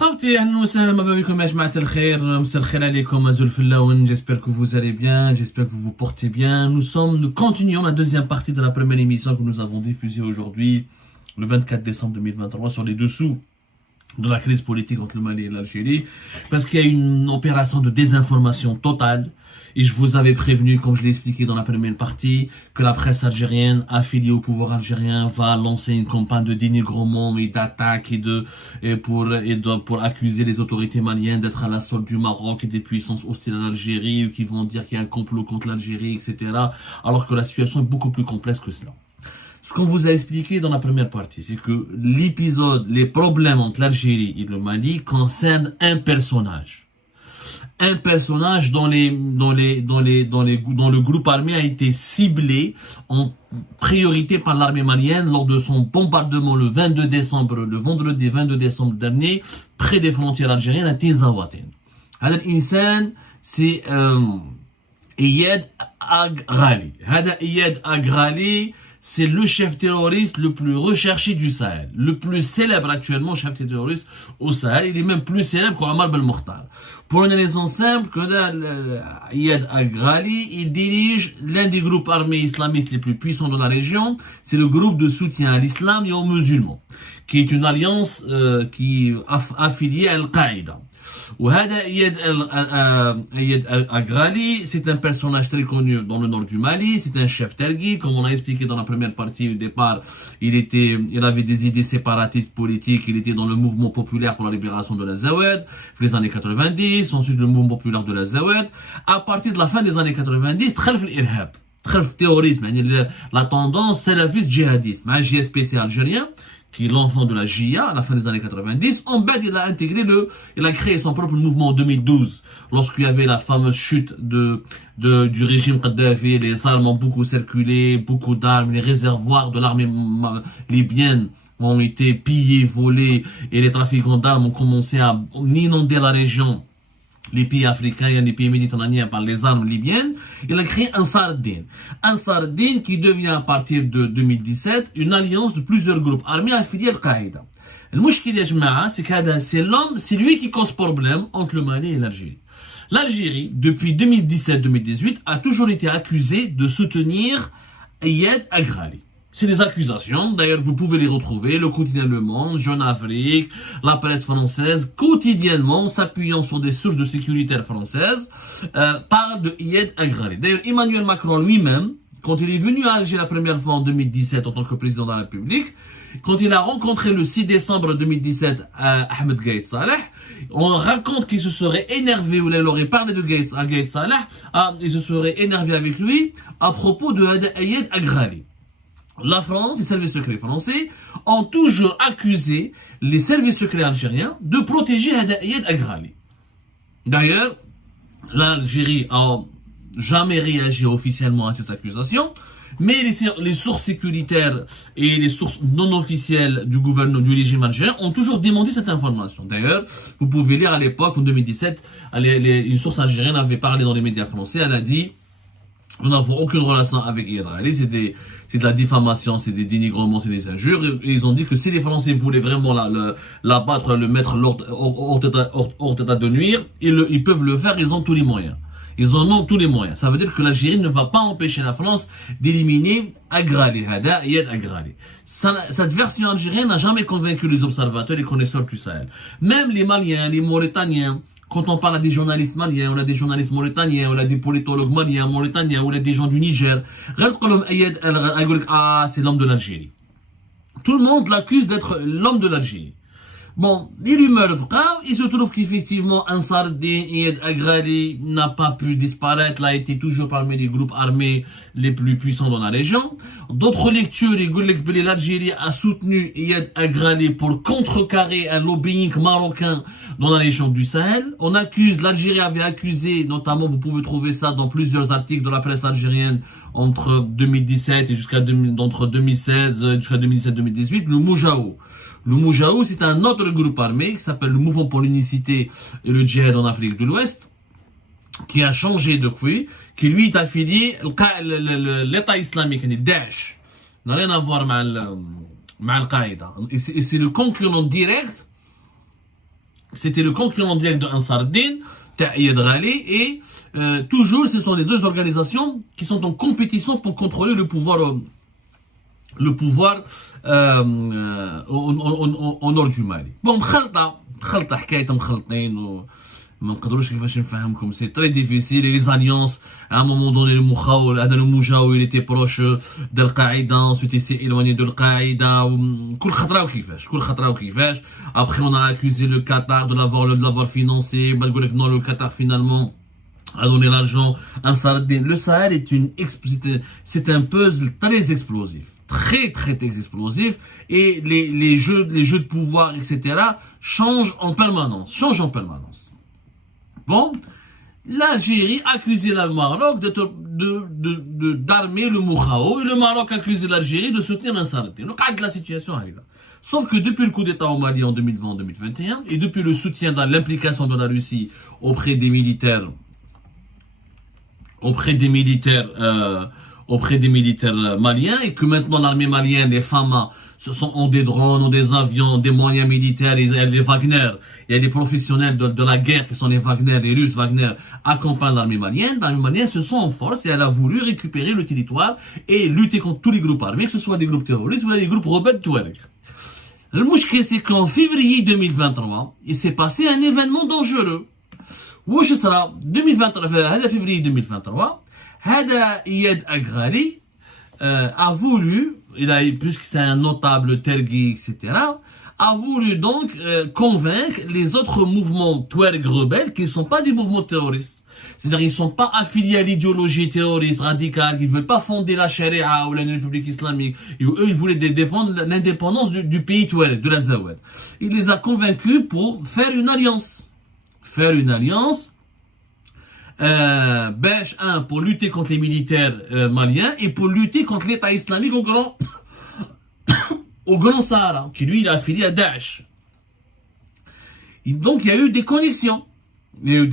خاوتي اهلا وسهلا مرحبا بكم يا جماعة الخير مساء الخير عليكم أزول في اللون. J'espère que vous allez bien, j'espère que vous vous portez bien. Nous continuons la deuxième partie de la première émission que nous avons diffusée aujourd'hui le 24 décembre 2023 sur les dessous de la crise politique entre le Mali et l'Algérie, parce qu'il y a une opération de désinformation totale. Et je vous avais prévenu, comme je l'ai expliqué dans la première partie, que la presse algérienne affiliée au pouvoir algérien va lancer une campagne de dénigrement et d'attaque pour accuser les autorités maliennes d'être à la solde du Maroc et des puissances hostiles à l'Algérie, ou qui vont dire qu'il y a un complot contre l'Algérie, etc. Alors que la situation est beaucoup plus complexe que cela. Ce qu'on vous a expliqué dans la première partie, c'est que les problèmes entre l'Algérie et le Mali concernent un personnage. Un personnage dont le groupe armé a été ciblé en priorité par l'armée malienne lors de son bombardement le vendredi 22 décembre dernier, près des frontières algériennes à Tizawatin. هذا الإنسان c'est Iyad Aghali. Iyad Aghali, c'est le chef terroriste le plus recherché du Sahel, le plus célèbre actuellement chef terroriste au Sahel. Il est même plus célèbre qu'Omar Ben Mokhtar. Pour une raison simple, que Iyad Aghali, il dirige l'un des groupes armés islamistes les plus puissants de la région. C'est le groupe de soutien à l'islam et aux musulmans, qui est une alliance qui affiliée à Al-Qaïda. وهذا Iyad Aghali, c'est un personnage très connu dans le nord du Mali, c'est un chef tergui, comme on a expliqué dans la première partie au départ. Il avait des idées séparatistes politiques, il était dans le mouvement populaire pour la libération de l'Azawad, les années 90, ensuite le mouvement populaire de l'Azawad. À partir de la fin des années 90, خلف الإرهاب, خلف terrorisme, la tendance salafiste djihadiste, un JSPC algérien, qui est l'enfant de la JIA à la fin des années 90. En bas, il a créé son propre mouvement en 2012, lorsqu'il y avait la fameuse chute du régime Kadhafi. Les armes ont beaucoup circulé, beaucoup d'armes, les réservoirs de l'armée libyenne ont été pillés, volés, et les trafiquants d'armes ont commencé à inonder la région, les pays africains et les pays méditerranéens, par les armes libyennes. Il a créé Ansar ad-Din. Ansar ad-Din qui devient à partir de 2017 une alliance de plusieurs groupes armés affiliés à Al-Qaïda. Le mouchkil ya jama'a, c'est lui qui cause problème entre le Mali et l'Algérie. L'Algérie, depuis 2017-2018, a toujours été accusée de soutenir Iyad Aghali. C'est des accusations, d'ailleurs vous pouvez les retrouver, le quotidien Le Monde, Jeune Afrique, la presse française, quotidiennement, s'appuyant sur des sources de sécurité françaises, parle de Iyad Aghali. D'ailleurs Emmanuel Macron lui-même, quand il est venu à Alger la première fois en 2017 en tant que président de la République, quand il a rencontré le 6 décembre 2017 Ahmed Gaïd Saleh, on raconte qu'il se serait énervé, ou il aurait parlé de Gaïd Saleh, il se serait énervé avec lui à propos de Iyad Aghali. La France, les services secrets français, ont toujours accusé les services secrets algériens de protéger Iyad Aghali. D'ailleurs, l'Algérie a jamais réagi officiellement à ces accusations, mais les sources sécuritaires et les sources non officielles du gouvernement, du régime algérien ont toujours démenti cette information. D'ailleurs, vous pouvez lire à l'époque, en 2017, une source algérienne avait parlé dans les médias français, elle a dit: nous n'avons aucune relation avec Iyad Aghali, c'est de la diffamation, c'est des dénigrements, c'est des injures. Et ils ont dit que si les Français voulaient vraiment l'abattre, le mettre hors d'état de nuire, ils peuvent le faire, ils ont tous les moyens. Ils en ont tous les moyens. Ça veut dire que l'Algérie ne va pas empêcher la France d'éliminer Aghali, Iyad Aghali. Cette version algérienne n'a jamais convaincu les observateurs et les connaisseurs du Sahel. Même les Maliens, les Mauritaniens, quand on parle à des journalistes maliens, on a des journalistes mauritaniens, on a des politologues maliens, mauritaniens, on a des gens du Niger. Ah, c'est l'homme de l'Algérie. Tout le monde l'accuse d'être l'homme de l'Algérie. Bon, les rumeurs braves, il se trouve qu'effectivement Ansar ad-Din Iyad Aghali n'a pas pu disparaître, il a été toujours parmi les groupes armés les plus puissants dans la région. D'autres lectures, l'Algérie a soutenu Iyad Aghali pour contrecarrer un lobbying marocain dans la région du Sahel. L'Algérie avait accusé, notamment vous pouvez trouver ça dans plusieurs articles de la presse algérienne entre 2017 et entre 2016 jusqu'à 2017-2018, le Moujaou. Le Moujaou, c'est un autre groupe armé qui s'appelle le Mouvement pour l'unicité et le djihad en Afrique de l'Ouest, qui a changé depuis, qui lui est affilié l'État islamique, Daesh. n'a rien à voir avec Al-Qaïda. Et c'est le concurrent direct C'était le concurrent direct de Ansar Din, Iyad Ghali, et toujours ce sont les deux organisations qui sont en compétition pour contrôler le pouvoir au nord du Mali. Bon, خلطة حكاية مخلطين ما نقدروش كيفاش نفهمكم. C'est très difficile. Et les alliances, à un moment donné, le Moujaou, il était proche de Al-Qaïda, ensuite il s'est éloigné de Al-Qaïda. كل خطرة وكيفاش. Après, on a accusé le Qatar de l'avoir financé. Non, le Qatar finalement a donné l'argent à Ansar Din. Le Sahel c'est un puzzle très explosif. Très explosif, et les jeux de pouvoir, etc. changent en permanence. Bon, l'Algérie accusait le Maroc d'armer le Moujaou, et le Maroc accusait l'Algérie de soutenir Ansar Din. Donc, la situation arrive. Sauf que depuis le coup d'État au Mali en 2020-2021, et depuis le soutien dans l'implication de la Russie auprès des militaires maliens, et que maintenant l'armée malienne, les FAMA, ont des drones, ont des avions, des moyens militaires, les Wagner, il y a des professionnels de la guerre qui sont les Wagner, les Russes Wagner, accompagnent l'armée malienne se sent en force, et elle a voulu récupérer le territoire et lutter contre tous les groupes armés, que ce soit des groupes terroristes ou des groupes rebelles touareg. Le mouchkil, c'est qu'en février 2023, il s'est passé un événement dangereux. واش صرا 2023 هذا février 2023 هذا إياد أغرالي a voulu, puisque c'est un notable Tergui, etc., a voulu donc convaincre les autres mouvements touareg rebelles qui ne sont pas des mouvements terroristes. C'est-à-dire qu'ils ne sont pas affiliés à l'idéologie terroriste radicale, ils ne veulent pas fonder la charia ou la République islamique. Eux, ils voulaient défendre l'indépendance du pays touareg, de la Zawad. Il les a convaincus pour faire une alliance. Pour lutter contre les militaires maliens et pour lutter contre l'État islamique au Grand Sahara, qui lui il est affilié à Daesh. Et donc il y a eu des connexions. Les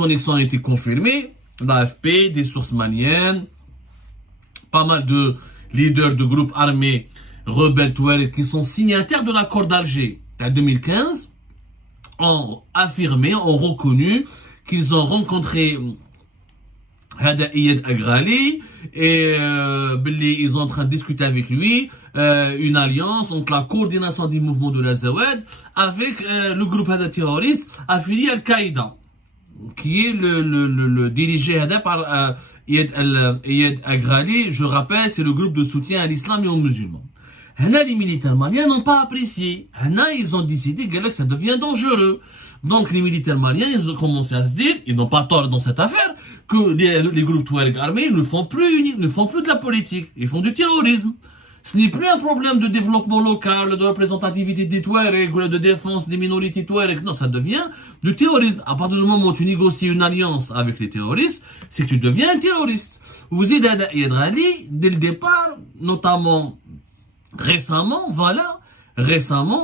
connexions ont été confirmées. L'AFP, des sources maliennes, pas mal de leaders de groupes armés rebelles touareg qui sont signataires de l'accord d'Alger en 2015. Ont affirmé, ont reconnu qu'ils ont rencontré Hada Iyad Agrali et ils sont en train de discuter avec lui une alliance entre la coordination des mouvements de la Zawad avec le groupe Hada terroriste affilié à Al-Qaïda, qui est le dirigé par Iyad Agrali. Je rappelle, c'est le groupe de soutien à l'islam et aux musulmans. Les militaires maliens n'ont pas apprécié. Ils ont décidé que ça devient dangereux. Donc les militaires maliens, ils ont commencé à se dire, ils n'ont pas tort dans cette affaire, que les groupes touareg armés ne font plus de la politique, ils font du terrorisme. Ce n'est plus un problème de développement local, de représentativité des touaregs, ou de défense des minorités touareg. Non, ça devient du terrorisme. À partir du moment où tu négocies une alliance avec les terroristes, c'est que tu deviens un terroriste. Vous êtes à Iyad Ghali, dès le départ, notamment récemment,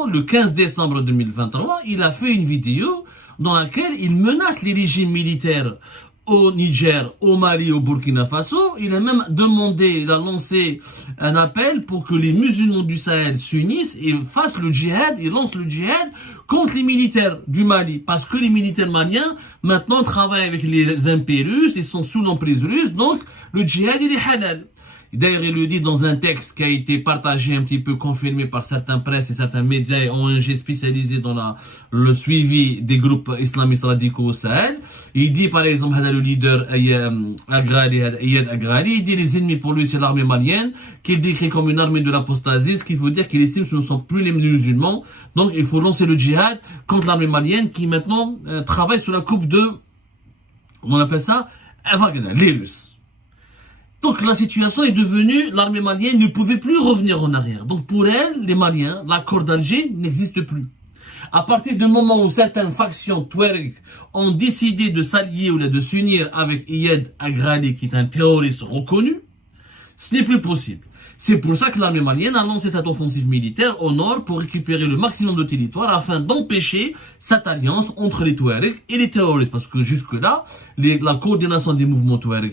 le 15 décembre 2023, il a fait une vidéo dans laquelle il menace les régimes militaires au Niger, au Mali, au Burkina Faso. Il a même demandé, il a lancé un appel pour que les musulmans du Sahel s'unissent et fassent le djihad, et lancent le djihad contre les militaires du Mali. Parce que les militaires maliens, maintenant, travaillent avec les MP russes, ils sont sous l'emprise russe, donc le djihad, il est halal. D'ailleurs, il le dit dans un texte qui a été partagé, un petit peu confirmé par certains presses et certains médias et ONG spécialisés dans le suivi des groupes islamistes radicaux au Sahel. Il dit par exemple, le leader Iyad Agrali, il dit les ennemis pour lui c'est l'armée malienne, qu'il décrit comme une armée de l'apostasie, ce qui veut dire qu'il estime que ce ne sont plus les musulmans. Donc il faut lancer le djihad contre l'armée malienne qui maintenant travaille sous la coupe de, on appelle ça, les Russes. Donc la situation est devenue, l'armée malienne ne pouvait plus revenir en arrière. Donc pour elle, les Maliens, l'accord d'Alger n'existe plus. À partir du moment où certaines factions touareg ont décidé de s'allier ou de s'unir avec Iyad Agrali, qui est un terroriste reconnu, ce n'est plus possible. C'est pour ça que l'armée malienne a lancé cette offensive militaire au nord pour récupérer le maximum de territoire afin d'empêcher cette alliance entre les Touaregs et les terroristes. Parce que jusque-là, la coordination des mouvements Touaregs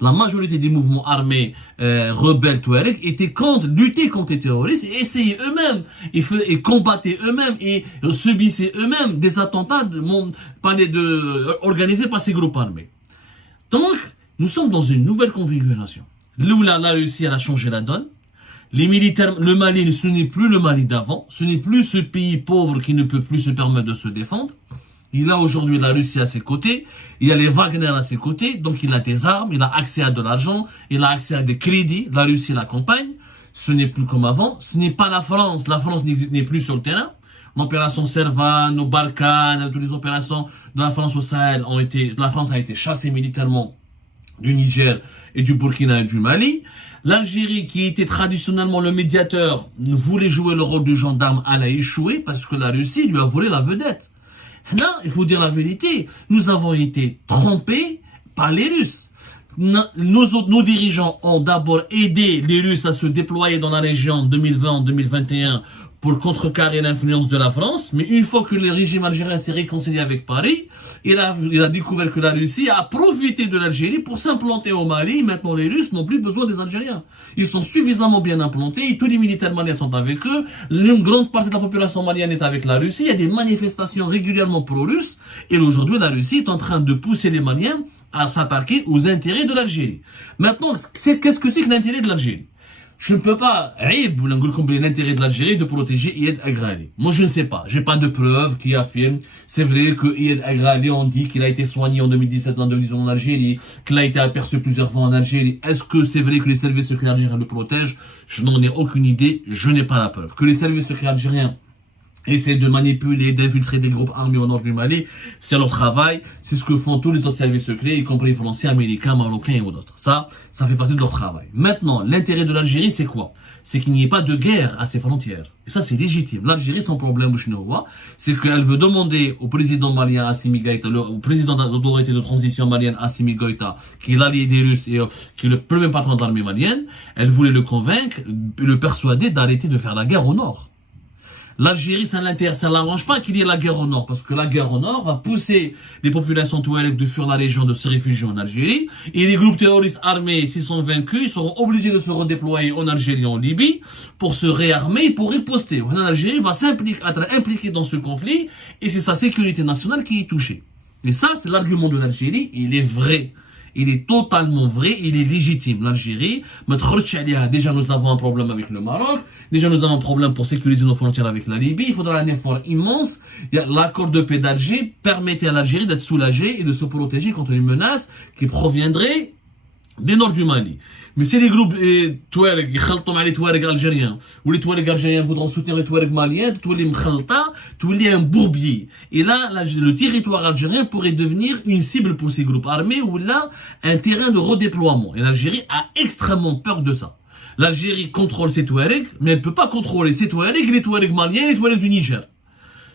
la majorité des mouvements armés rebelles Touaregs étaient luttaient contre les terroristes et essayaient eux-mêmes et combattaient eux-mêmes et subissaient eux-mêmes des attentats organisés par ces groupes armés. Donc, nous sommes dans une nouvelle configuration. Là, la Russie, elle a changé la donne. Les militaires, le Mali, ce n'est plus le Mali d'avant. Ce n'est plus ce pays pauvre qui ne peut plus se permettre de se défendre. Il a aujourd'hui la Russie à ses côtés. Il y a les Wagner à ses côtés. Donc, il a des armes, il a accès à de l'argent, il a accès à des crédits. La Russie l'accompagne. Ce n'est plus comme avant. Ce n'est pas la France. La France n'est plus sur le terrain. L'opération Servan, nos Balkans, toutes les opérations de la France au Sahel la France a été chassée militairement du Niger et du Burkina et du Mali. L'Algérie, qui était traditionnellement le médiateur, voulait jouer le rôle du gendarme, elle a échoué parce que la Russie lui a volé la vedette. Là, il faut dire la vérité, nous avons été trompés par les Russes. Nos dirigeants ont d'abord aidé les Russes à se déployer dans la région en 2020-2021 pour contrecarrer l'influence de la France, mais une fois que le régime algérien s'est réconcilié avec Paris, il a découvert que la Russie a profité de l'Algérie pour s'implanter au Mali. Maintenant, les Russes n'ont plus besoin des Algériens. Ils sont suffisamment bien implantés, tous les militaires maliens sont avec eux, une grande partie de la population malienne est avec la Russie, il y a des manifestations régulièrement pro-russes, et aujourd'hui, la Russie est en train de pousser les Maliens à s'attaquer aux intérêts de l'Algérie. Maintenant, qu'est-ce que c'est que l'intérêt de l'Algérie? Je ne peux pas, l'intérêt de l'Algérie de protéger Iyad Agrali. Moi, je ne sais pas. J'ai pas de preuves qui affirment. C'est vrai que Iyad Agrali, on dit qu'il a été soigné en 2017 en Algérie, qu'il a été aperçu plusieurs fois en Algérie. Est-ce que c'est vrai que les services secrets algériens le protègent? Je n'en ai aucune idée. Je n'ai pas la preuve. Que les services secrets algériens essayer de manipuler, d'infiltrer des groupes armés au nord du Mali, c'est leur travail, c'est ce que font tous les autres services secrets, y compris français, américains, marocains et d'autres. Ça fait partie de leur travail. Maintenant, l'intérêt de l'Algérie, c'est quoi? C'est qu'il n'y ait pas de guerre à ses frontières. Et ça, c'est légitime. L'Algérie, son problème, c'est qu'elle veut demander au président malien Assimi Goïta, au président de l'autorité de transition malienne Assimi Goïta, qui est l'allié des Russes et qui est le premier patron de l'armée malienne, elle voulait le convaincre, le persuader d'arrêter de faire la guerre au nord. L'Algérie, ça l'arrange pas qu'il y ait la guerre au nord, parce que la guerre au nord va pousser les populations touaregs de fuir la région, de se réfugier en Algérie, et les groupes terroristes armés, s'ils sont vaincus, ils seront obligés de se redéployer en Algérie et en Libye pour se réarmer et pour riposter. L'Algérie va être impliquée dans ce conflit, et c'est sa sécurité nationale qui est touchée. Et ça, c'est l'argument de l'Algérie, il est vrai. Il est totalement vrai, il est légitime. L'Algérie, déjà nous avons un problème avec le Maroc, déjà nous avons un problème pour sécuriser nos frontières avec la Libye, il faudra un effort immense. L'accord de paix d'Alger permettait à l'Algérie d'être soulagée et de se protéger contre une menace qui proviendrait du nord du Mali. Mais si les groupes Touareg, les Touareg algériens, ou les Touareg algériens voudront soutenir les Touareg maliens, tout les un bourbier. Et là, le territoire algérien pourrait devenir une cible pour ces groupes armés, ou là, un terrain de redéploiement. Et l'Algérie a extrêmement peur de ça. L'Algérie contrôle ses Touaregs, mais elle ne peut pas contrôler ses Touaregs, les Touaregs maliens et les Touaregs du Niger.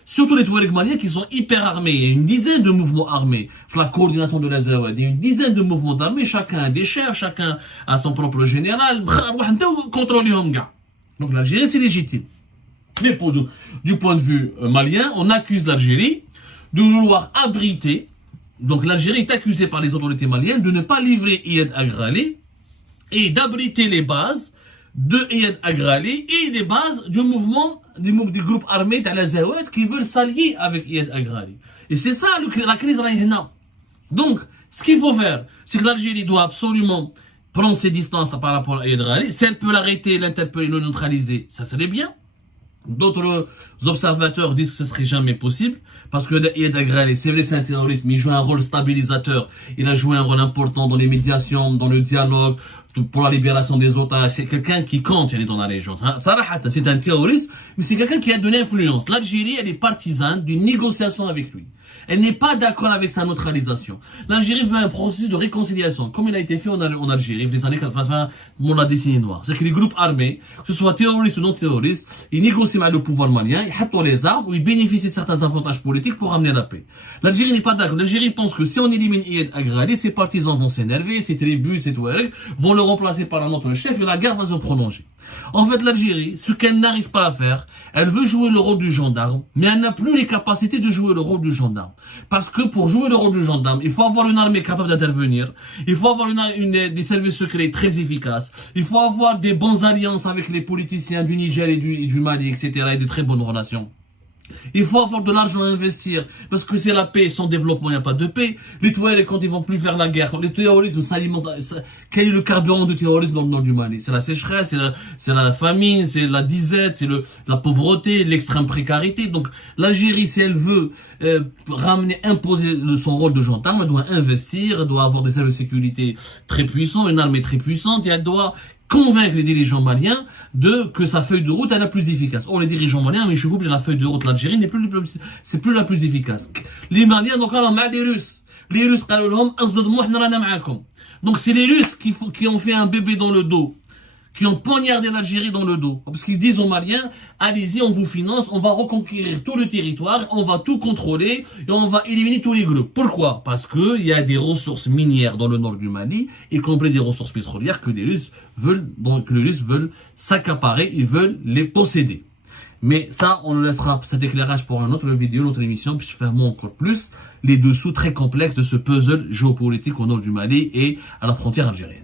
Surtout les Touaregs maliens qui sont hyper armés. Il y a une dizaine de mouvements armés. La coordination de l'Azawad. Il y a une dizaine de mouvements d'armés. Chacun a des chefs, chacun a son propre général. Donc l'Algérie, c'est légitime. Mais du point de vue malien, on accuse l'Algérie de vouloir abriter. Donc l'Algérie est accusée par les autorités maliennes de ne pas livrer Iyad Agrali et d'abriter les bases de Iyad Agrali et les bases du mouvement des groupes armés d'Al-Azawad qui veulent s'allier avec Iyad Agrali. Et c'est ça la crise là. Donc, ce qu'il faut faire, c'est que l'Algérie doit absolument prendre ses distances par rapport à Iyad Agrali. Si elle peut l'arrêter, l'interpeller, le neutraliser, ça serait bien. D'autres observateurs disent que ce serait jamais possible parce que Iyad Agrali, c'est vrai que c'est un terroriste, mais il joue un rôle stabilisateur. Il a joué un rôle important dans les médiations, dans le dialogue, pour la libération des otages. C'est quelqu'un qui compte, il est dans la région. C'est un terroriste, mais c'est quelqu'un qui a de l'influence. L'Algérie, elle est partisane d'une négociation avec lui. Elle n'est pas d'accord avec sa neutralisation. L'Algérie veut un processus de réconciliation, comme il a été fait en Algérie, les années 80, dans la décennie noire. C'est que les groupes armés, que ce soit terroristes ou non terroristes, ils négocient avec le pouvoir malien, ils hattent les armes, ou ils bénéficient de certains avantages politiques pour amener la paix. L'Algérie n'est pas d'accord. L'Algérie pense que si on élimine Iyad Agrali, ses partisans vont s'énerver, ses tribus, ses Touaregs vont le remplacer par un autre chef et la guerre va se prolonger. En fait, l'Algérie, ce qu'elle n'arrive pas à faire, elle veut jouer le rôle du gendarme, mais elle n'a plus les capacités de jouer le rôle du gendarme. Parce que pour jouer le rôle du gendarme, il faut avoir une armée capable d'intervenir, il faut avoir des services secrets très efficaces, il faut avoir des bonnes alliances avec les politiciens du Niger et du Mali, etc., et de très bonnes relations. Il faut avoir de l'argent à investir, parce que c'est la paix, sans développement, il n'y a pas de paix. Les Touaregs, quand ils vont plus faire la guerre, les terroristes s'alimentent. Quel est le carburant du terrorisme dans le nord du Mali? C'est la sécheresse, c'est la famine, c'est la disette, c'est la pauvreté, l'extrême précarité. Donc, l'Algérie, si elle veut imposer son rôle de gendarme, elle doit investir, elle doit avoir des services de sécurité très puissants, une armée très puissante, et elle doit convaincre les dirigeants maliens que sa feuille de route est la plus efficace. Or, les dirigeants maliens, mais je vous dis, la feuille de route de l'Algérie c'est plus la plus efficace. Les Maliens, donc, alors, les Russes, donc, c'est les Russes qui ont fait un bébé dans le dos, qui ont poignardé l'Algérie dans le dos. Parce qu'ils disent aux Maliens, allez-y, on vous finance, on va reconquérir tout le territoire, on va tout contrôler, et on va éliminer tous les groupes. Pourquoi? Parce qu'il y a des ressources minières dans le nord du Mali, y compris des ressources pétrolières que les Russes veulent s'accaparer, ils veulent les posséder. Mais ça, on laissera cet éclairage pour une autre vidéo, une autre émission, puis je ferai encore plus les dessous très complexes de ce puzzle géopolitique au nord du Mali et à la frontière algérienne.